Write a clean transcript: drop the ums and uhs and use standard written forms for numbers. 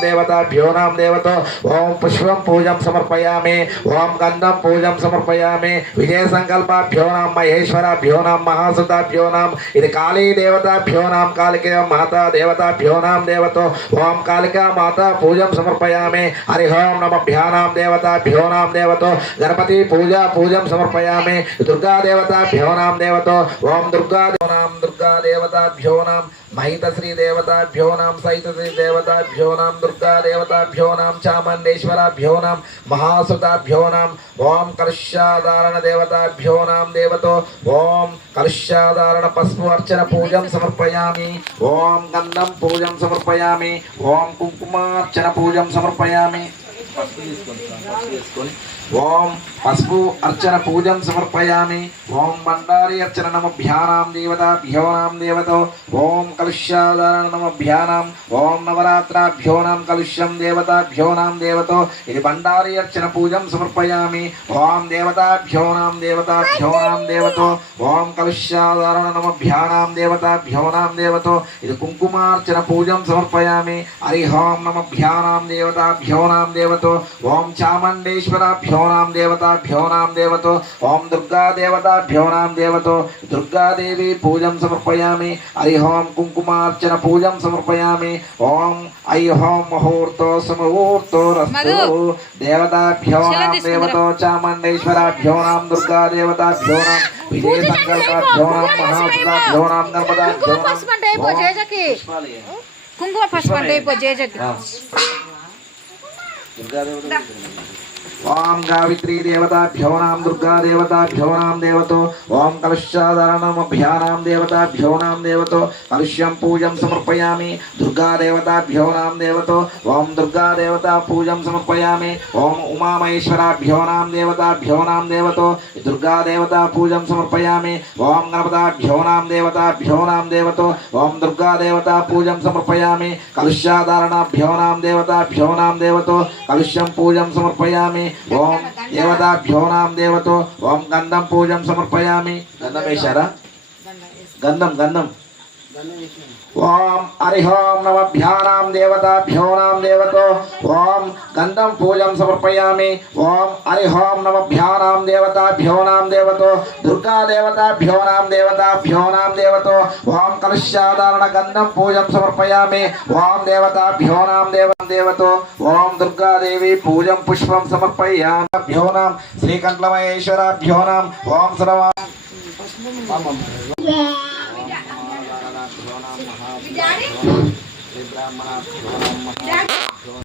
देवताभ्यो नाम देवतो ओम पुष्पं पूजं समर्पयामि ओम गंधं पूजं समर्पयामि विजय संकल्पाभ्यो नाम महेश्वराभ्यो नाम महासुताभ्यो नाम इति काली देवताभ्यो नाम कालिके माता देवताभ्यो नाम देवतो ओम कालिका माता पूजं समर्पयामि हरि ओम नमः नाम देवताभ्यो नाम देवतो गणपति पूजा पूजं समर्पयामि दुर्गा देवताभ्यो नाम देवतो ओम दुर्गा देवताभ्यो नाम महित श्री देवताभ्यो नाम सहित श्री देवताभ्यो नाम दुर्गा देवताभ्यो नाम चामुंडेश्वराभ्यो नाम महासुताभ्यो नाम ओम कलशाधारण देवताभ्यो नाम देवतो ओम कलशाधारण पस्पु अर्चन पूजं समर्पयामि ओम गंधं पूजं समर्पयामि ओम कुंकुमार्चन पूजं समर्पयामि ओम पस्पु अर्चन पूजं समर्पयामि ओम मंडारी अर्चन नमभ्यानाम देवताभ्यो नाम देवतो ओम कलशाधारण नमभ्यानाम ओम नवरात्राभ्यो नाम कलशं देवताभ्यो नाम देवतो इति भंडारी अर्चन पूजं समर्पयामि ओम देवताभ्यो नाम देवतो ओम कलशाधारण नमभ्यानाम देवताभ्यो नाम देवतो इति कुंकुमार्चन पूजं समर्पयामि हरि ओम नमभ्यानाम देवताभ्यो नाम देवतो ओम चामुंडेश्वराभ्यो नाम देवताभ्यो नाम देवतो ओम दुर्गा देवताभ्यो नाम देवतो दुर्गा देवी पूजं समर्पयामि हरि ओम कुंकुमार्चन पूजं समर्पयामि ओम ऐ ओम मुहूर्तो सुमुहूर्तो रस्तु देवताभ्यो नाम देवतो चामुंडेश्वराभ्यो नाम दुर्गा देवताभ्यो नाम विजय संकल्पाभ्यो नाम महासुताभ्यो नाम नर्मदाभ्यो नाम कुंकुम फर्स्ट पंडे जय दुर्गा देवता ओम गावित्री देवताभ्यो नाम दुर्गा देवताभ्यो नाम देवतो ओम कलशाधारणमभ्यानाम देवताभ्यो नाम देवतो कलशं पूजं समर्पयामि दुर्गा देवताभ्यो नाम देवतो ओम दुर्गा देवता पूजं समर्पयामि ओम उमा महेश्वराभ्यो नाम देवतो दुर्गा देवता पूजं समर्पयामि ओम गणपताभ्यो नाम देवतो ओम दुर्गा देवता पूजं समर्पयामि कलशाधारणाभ्यो नाम देवतो कलशं पूजं समर्पयामि ओम देवताभ्यो नाम देवतो ओम गंधं पूजं समर्पयामि गंधं वेशारा गंधं ओम हरि ओम नमभ्यानाम देवताभ्यो नाम देवतो ओम गंधं पूजं समर्पयामि ओम हरि ओम नमभ्यानाम देवताभ्यो नाम देवतो दुर्गा देवताभ्यो नाम देवतो ओम कलशाधारण गंधं पूजं समर्पयामि ओम देवताभ्यो नाम देवतो ओम दुर्गा देवी पूजं पुष्पं समर्पयामि भ्यो नाम श्रीकंठमहेश्वराभ्यो नाम ओम सर्व ब्राह्मण